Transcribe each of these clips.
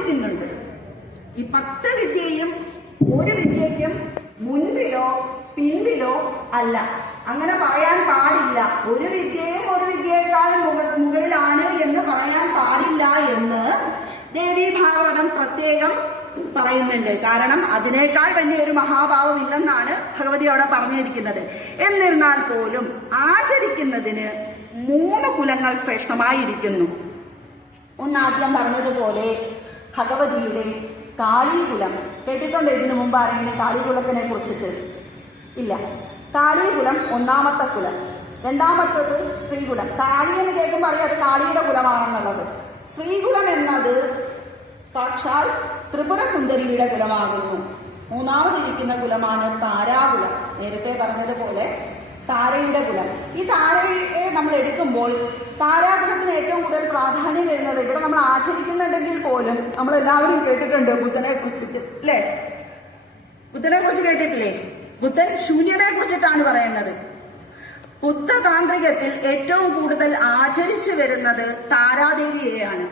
ആചരിക്കുന്നുണ്ട്. ഈ 10 വിദ്യയും ഒരു വിദ്യയ്ക്കും മുൻപിലോ പിൻപിലോ അല്ല. അങ്ങനെ പറയാൻ പാടില്ല. ഒരു വിദ്യയും ഒരു വിദ്യയേക്കാൾ മുകളിലാണ് എന്ന് പറയാൻ പാടില്ല എന്ന് ദേവീ ഭാഗവതം പ്രത്യേകം പറയുന്നുണ്ട്. കാരണം അതിനേക്കാൾ വലിയൊരു മഹാഭാവം ഇല്ലെന്നാണ് ഭഗവതി അവിടെ പറഞ്ഞിരിക്കുന്നത്. എന്നിരുന്നാൽ പോലും ആചരിക്കുന്നതിന് 3 കുലങ്ങൾ ശ്രേഷ്ഠമായിരിക്കുന്നു. ഒന്നാദ്യം പറഞ്ഞതുപോലെ ഭഗവതിയുടെ കാളീകുലം. കേട്ടിട്ടുണ്ട് ഇതിനു മുമ്പ് ആരെങ്കിലും കാളീകുലത്തിനെ കുറിച്ചിട്ട്? ഇല്ല. കാളീകുലം 1ാമത്തെ കുലം. 2ാമത്തത് ശ്രീകുലം. കാളി എന്ന് കേൾക്കുമ്പോൾ അറിയാം അത് കാളിയുടെ കുലമാണെന്നുള്ളത്. ശ്രീകുലം എന്നത് സാക്ഷാൽ ത്രിപുര സുന്ദരിയുടെ കുലമാകുന്നു. 3ാമതിരിക്കുന്ന കുലമാണ് താരാകുലം. നേരത്തെ പറഞ്ഞതുപോലെ താരയുടെ കുലം. ഈ താരയെ നമ്മൾ എടുക്കുമ്പോൾ താരാകുലത്തിന് ഏറ്റവും കൂടുതൽ പ്രാധാന്യം വരുന്നത് ഇവിടെ നമ്മൾ ആചരിക്കുന്നുണ്ടെങ്കിൽ പോലും നമ്മൾ എല്ലാവരും കേട്ടിട്ടുണ്ട് ബുദ്ധനെ കുറിച്ചിട്ട്, അല്ലേ? ബുദ്ധനെ കുറിച്ച് കേട്ടിട്ടില്ലേ? ബുദ്ധൻ ശൂന്യതയെ കുറിച്ചിട്ടാണ് പറയുന്നത്. ബുദ്ധ താന്ത്രികത്തിൽ ഏറ്റവും കൂടുതൽ ആചരിച്ചു വരുന്നത് താരാദേവിയെയാണ്.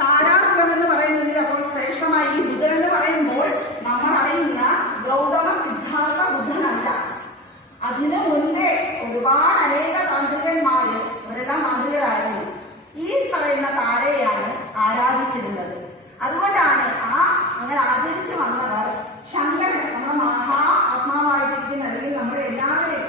താരാകുലം എന്ന് പറയുന്നതിൽ അപ്പോൾ ശ്രേഷ്ഠമായി ഈ ബുദ്ധൻ എന്ന് പറയുമ്പോൾ നമ്മൾ അറിയുന്ന ഗൗതമ സിദ്ധാർത്ഥ ബുദ്ധനല്ല. അതിനു മുൻപേ ഒരുപാട് അനേക താന്ത്രികന്മാര് അവരെല്ലാം മാന്ത്രികരായിരുന്നു. ഈ പറയുന്ന താരയെയാണ് ആരാധിച്ചിരുന്നത്. അതുകൊണ്ടാണ് അങ്ങനെ ആചരിച്ചു വന്നവർ ശങ്കരൻ, നമ്മുടെ മഹാ ആത്മാവായിട്ടിരിക്കുന്ന അല്ലെങ്കിൽ നമ്മുടെ എല്ലാവരെയും